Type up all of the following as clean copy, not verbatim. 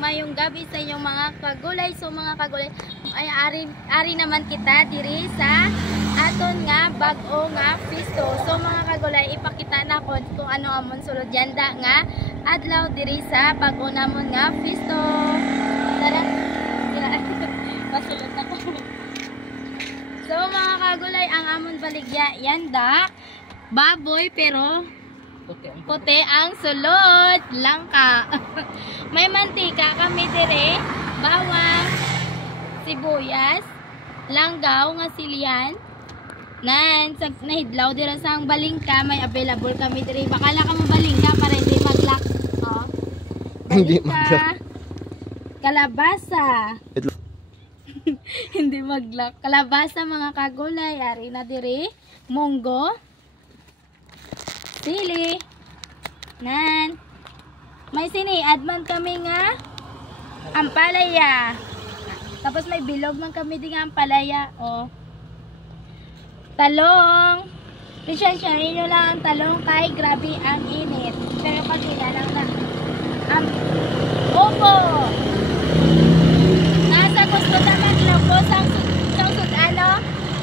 mayong gabi sa inyong mga kagulay. So mga kagulay, ay ari naman kita diri sa aton nga bag-o nga pisto. So mga kagulay, ipakita na ko kung ano amon sulod yanda nga adlaw diri sa bag-o namon nga pisto. Tara. Masulod na ko. So mga kagulay, ang amon baligya yanda baboy pero puti ang sulod, langka. May mantika kami dire, bawang, sibuyas, langgaw nga silian. Nan, nahidlaw dira sa ang balingka, may available kami dire. Bakala ka mo balingka para hindi mag-lock. Oh. Balingka, kalabasa. Hindi mag-lock. Kalabasa mga kagulay, ari na dire, munggo, sili, nan, may siniad man kami nga ampalaya, tapos may bilog man kami din nga ampalaya, oh. Talong, lisensyahin nyo lang ang talong kay grabe ang init, pero kanina lang na opo, nasa gusto naman locos ang ano,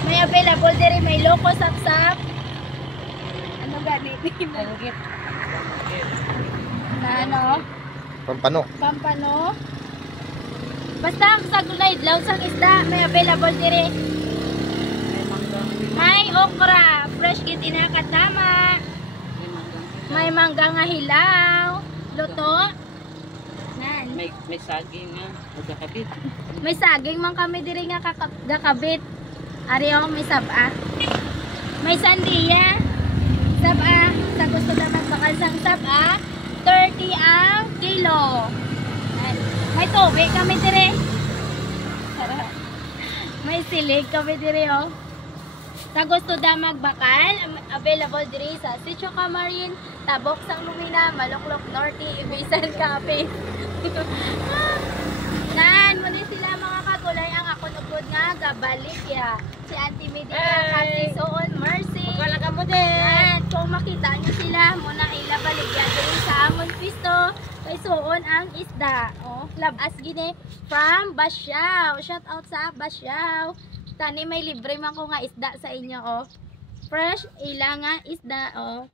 may available diri, may locos sapsap. Langgit. Na ano? Pampano. Pampano. Basta sa gulay, law sang isda, may available dire. May okra, fresh kit inakatama. May mangga nga hilaw, luto. Nan. May saging nga, magkakabit. May saging man kami dire nga kakabit. Ari oh, may saba. May sandiya. Saba, sa gusto na magbakal sang saba, 30 ang kilo. May tubig kami dire. May silig kami dire oh. Sa gusto na magbakal, available dire sa Sitio Camarin, Tabok sang Lumina, Maluklok Norte, Ibisan Cafe. Nan, muna sila mga kagulay ang ako nugod nga gabalik ya. Si Auntie Medina, kasi soon Mercy. Kalaga mo din. Kung makita nyo sila, muna ilabaligyan din sa amon pisto. Kay soon ang isda. Oh, labas gini from Basyaw. Shout out sa Basyaw. Tani may libre man ko nga isda sa inyo oh. Fresh ila nga isda oh.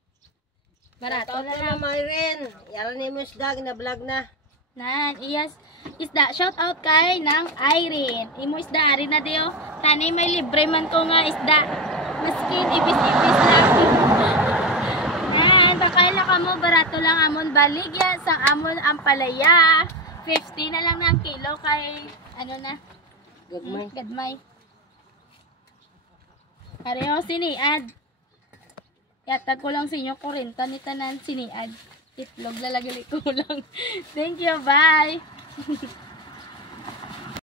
Barato na lang. Mayrin, yaran ni mo isda, gina-vlog na. Nan, iyas isda. Shout out kay ng Irene. Imo isda ari na dio. Tani may libre man ko nga isda. Maskin ibis-ibis lang. Nan, bakaila ka mo barato lang amon baligya sa amon ampalaya. 50 na lang ng kilo kay ano na? Gagmay. Gadmay. Pareho siniad. Yatag ko lang sa inyo 40 ni tanan siniad. Itlog lalagay ko lang. Thank you, bye.